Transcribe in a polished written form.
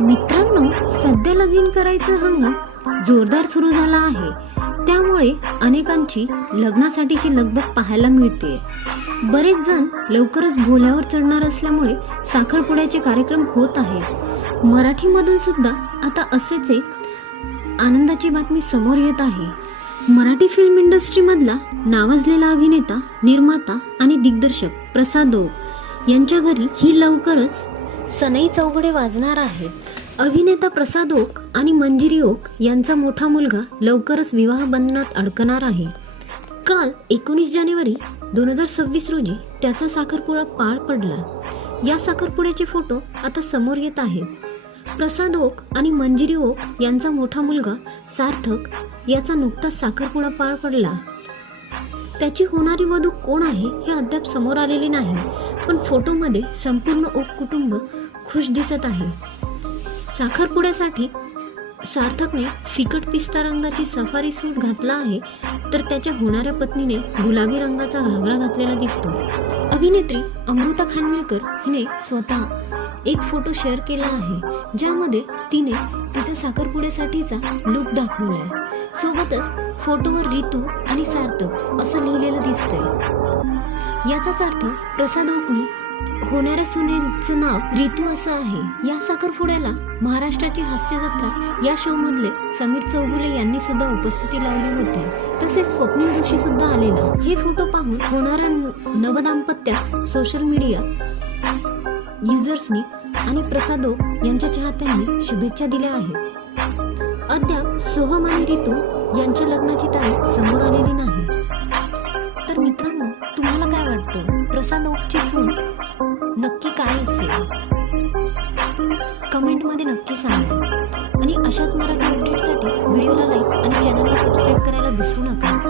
मित्रांनो, सध्या लगीन करायचं हंगाम जोरदार सुरू झाला आहे. त्यामुळे अनेकांची लग्नासाठीची लगबग पाहायला मिळते. बरेच जण लवकरच भोल्यावर चढणार असल्यामुळे साखरपुड्याचे कार्यक्रम होत आहेत. मराठीमधून सुद्धा आता असेच एक आनंदाची बातमी समोर येत आहे. मराठी फिल्म इंडस्ट्रीमधला नावाजलेला अभिनेता, निर्माता आणि दिग्दर्शक प्रसाद ओक यांच्या घरी ही लवकरच सनई चौघडे वाजणार आहेत. अभिनेता प्रसाद ओक आणि मंजिरी ओक यांचा मोठा मुलगा लवकरच विवाह बंधनात अडकणार आहे. काल 19 जानेवारी 2026 रोजी त्याचा साखरपुडा पार पडला. या साखरपुड्याचे फोटो आता समोर येत आहेत. प्रसाद ओक आणि मंजिरी ओक यांचा मोठा मुलगा सार्थक याचा नुकताच साखरपुडा पार पडला. त्याची होणारी वधू कोण आहे हे अद्याप समोर आलेले नाही, पण फोटोमध्ये संपूर्ण ओक कुटुंब खुश दिसत आहे. साखरपुड्यासाठी सार्थकने फिकट पिस्ता रंगाची सफारी सूट घातला आहे, तर त्याच्या होणाऱ्या पत्नीने गुलाबी रंगाचा घागरा घातलेला दिसतो. अभिनेत्री अमृता खानविलकर हिने स्वतः एक फोटो शेअर केला आहे, ज्यामध्ये तिने तिचा साखरपुड्यासाठीचा लुक दाखवलाय. सोबतच फोटोवर रितू आणि सार्थक असं लिहिलेलं दिसतंय. याचाच अर्थ प्रसाद ओकने होणाऱ्या सुनेचं नाव रितू असं आहे. या साखरपुड्याला महाराष्ट्राची हास्य जत्रा या शो मधले समीर चौगुले यांनी सुद्धा उपस्थिती लावली होती. तसेच स्वप्नील जोशी सुद्धा आलेला. हे फोटो पाहून होणाऱ्या नवदाम्पत्यास सोशल मीडिया युजर्सनी आणि प्रसाद ओक यांच्या चाहत्यांनी शुभेच्छा दिल्या आहेत. अद्याप सोहम आणि रितू यांच्या लग्नाची तारीख समोर आलेली नाही. तर मित्रांनो, तुम्हाला काय वाटतं? प्रसाद ओकची सून नक्की काय असेल? कमेंटमध्ये नक्की सांगा. आणि अशाच मराठी अपडेटसाठी व्हिडिओला लाईक आणि चॅनलला सबस्क्राईब करायला विसरू नका.